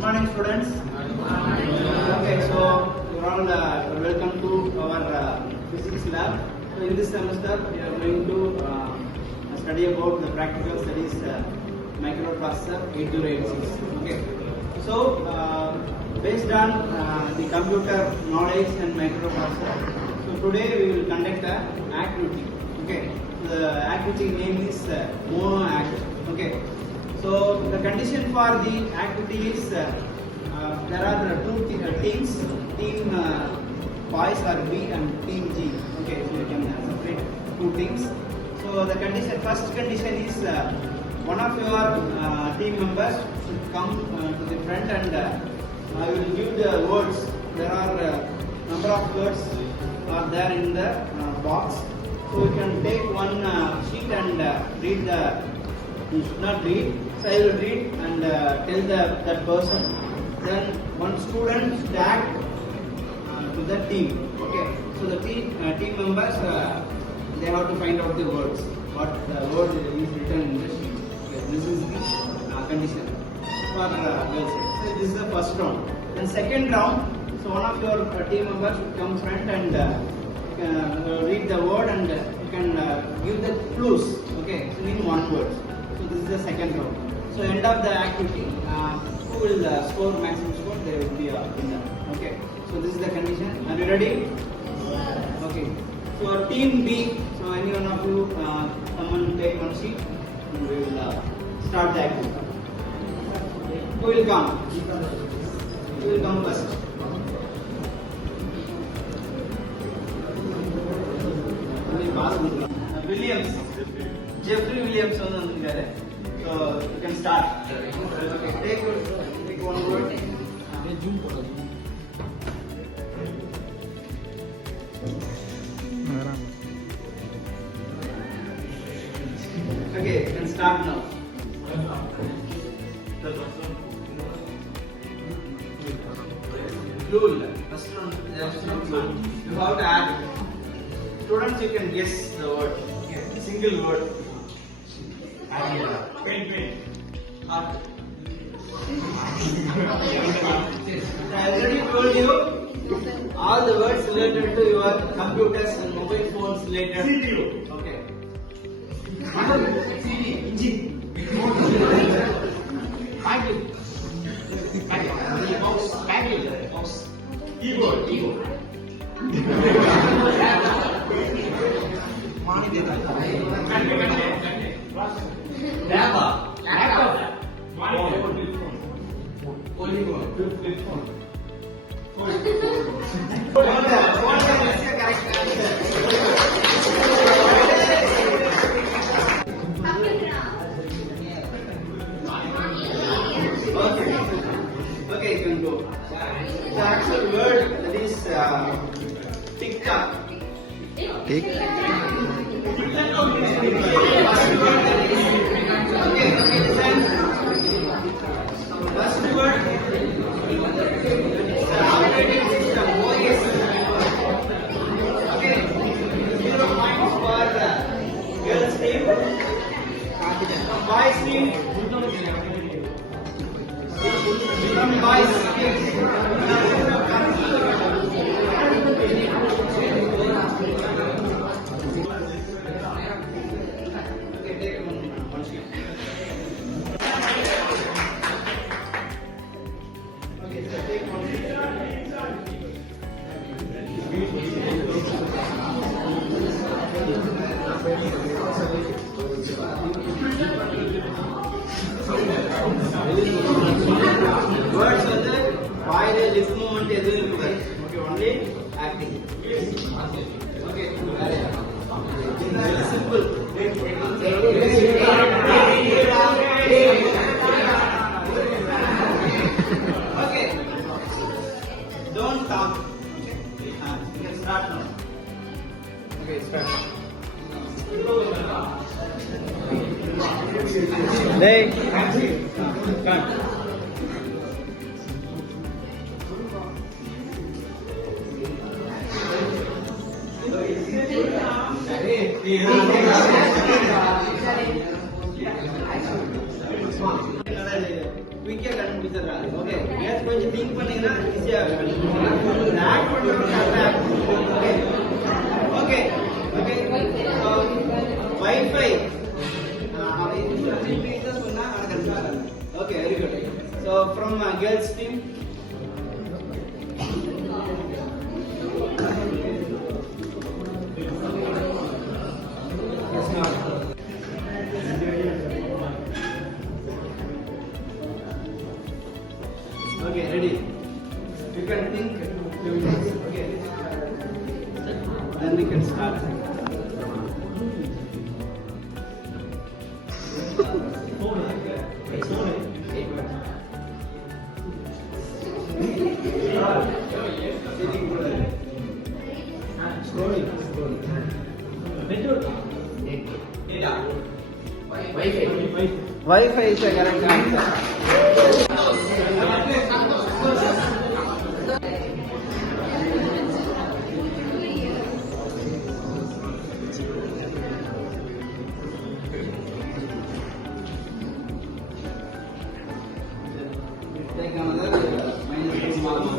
Good morning, students. Okay, so you're all welcome to our physics lab. So in this semester, we are going to study about the practical studies microprocessor 8086. Okay, so based on the computer knowledge and microprocessor, so today we will conduct an activity. Okay, the activity name is Mono Act. Okay. So the condition for the activity is there are two teams, team boys are B and team G. Okay, so you can separate two teams. So the condition, first condition is one of your team members should come to the front and I will give the words. There are number of words are there in the box. So you can take one sheet and read the. You should not read. So I will read and tell that person. Then one student should act to the team. Okay. So the team members they have to find out the words. What the word is written in the sheet. Okay. This is the condition for girls. So this is the first round. Then second round. So one of your team members should come front and read the word and you can give the clues. Okay. So in one word. So this is the second round. So end of the activity, who will score maximum score, there will be a winner. Okay. So this is the condition. Are you ready? Yeah. Okay. So team B. So any one of you, someone take one sheet. And we will start the activity. Who will come? Who will come first? Williams. Jeffrey Williams. So you can start. Okay, take one word. Okay, you can start now. Lul. First one, you have to add. Students, you can guess the word. Single word. Pen. I already told you all the words related to your computers and mobile phones later. CPU. Okay. CD. Engine. Mouse. Keyboard. Laptop. Okay, you can go. The actual word that is TikTok. First word, operating system, OS. Okay, 0 points for girls team. Boys team. Boys team. Words வந்து வாயிலே lip movement எதுவும் இருக்காது. Okay, only acting. Okay, very simple. Okay, don't talk. Okay, you can start now. Okay, start. Hey, come. Quick and okay case கொஞ்சம் think பண்ணீங்கன்னா ஈஸியா இருக்கும் add பண்றவங்க okay okay okay wifi சொன்னா okay very good so from girls team Okay, ready? You can think few minutes. Okay. Then we can start. Slowly. Wi-Fi is the correct answer. Take another -2 marks.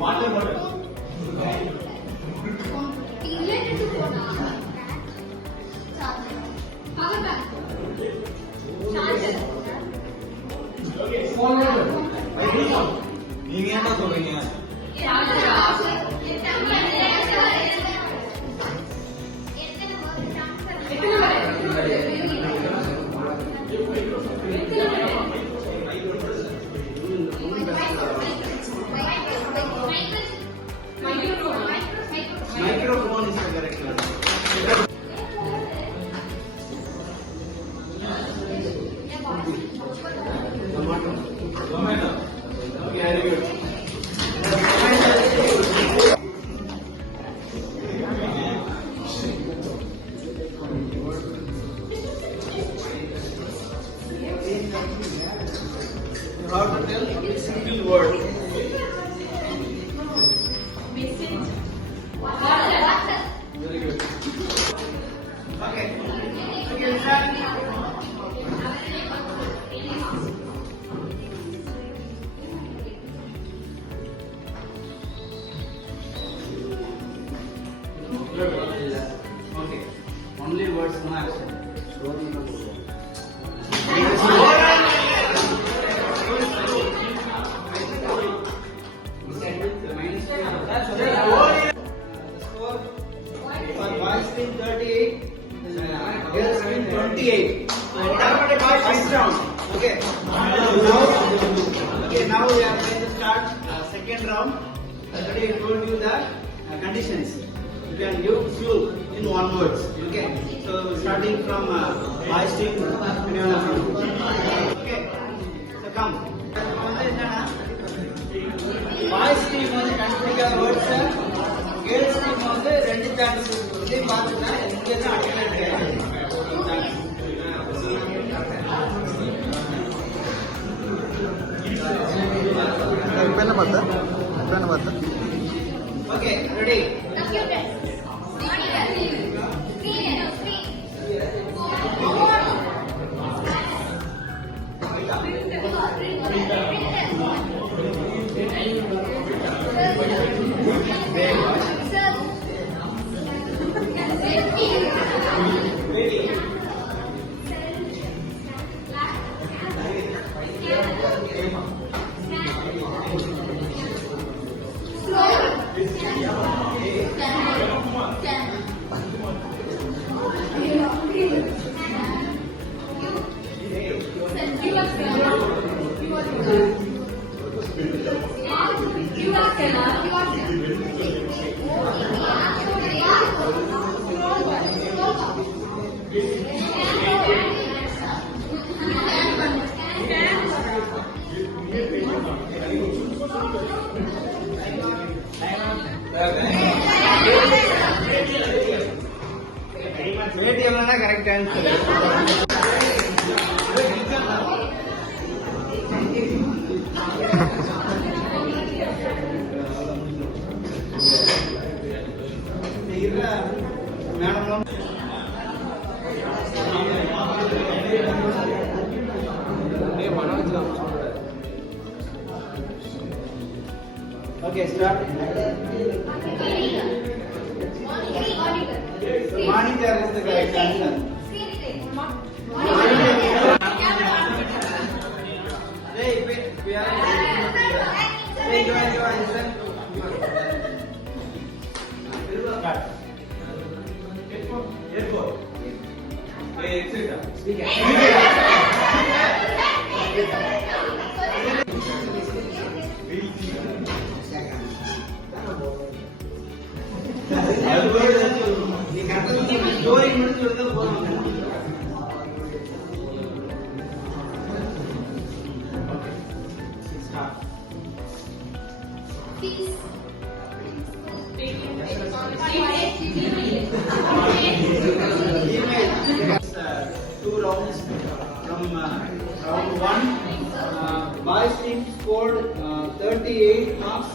Water bottle. நீங்க என்ன சொல்றீங்க Microphone is the correct answer. Tomato. Okay, very good. You have to tell a single word. Very good. Okay. Okay, start. Okay. Only words, no action. Score for boys team 38, girls team 28. First round. Okay. Now we are going to start second round. Already I told you the conditions. You can give fuel in one word. Okay. So starting from boys team, okay. So come. Boys team வந்து கண்டுபிடிக்காத words, girls team வந்து 2 chance இதை பார்த்துட்டா இங்க தான் attend என்ன பார்த்தா okay ready ATM correct answer. Madam. Okay, start. Monitor is the correct answer. Hey, wait, we are. Hey, you are. Start. Airport. Hey, etc. Speaker. Two rounds from round one. Boys team scored 38 marks,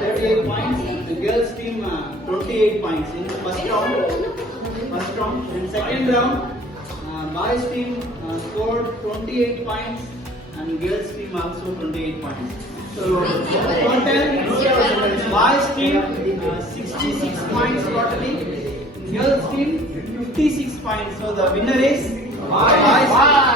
38 points. The girls team 28 points in the first round. In second round, boys team scored 28 points and girls team also 28 points. So total boys team 66 points totally. Girls team 56 points. So the winner is boys.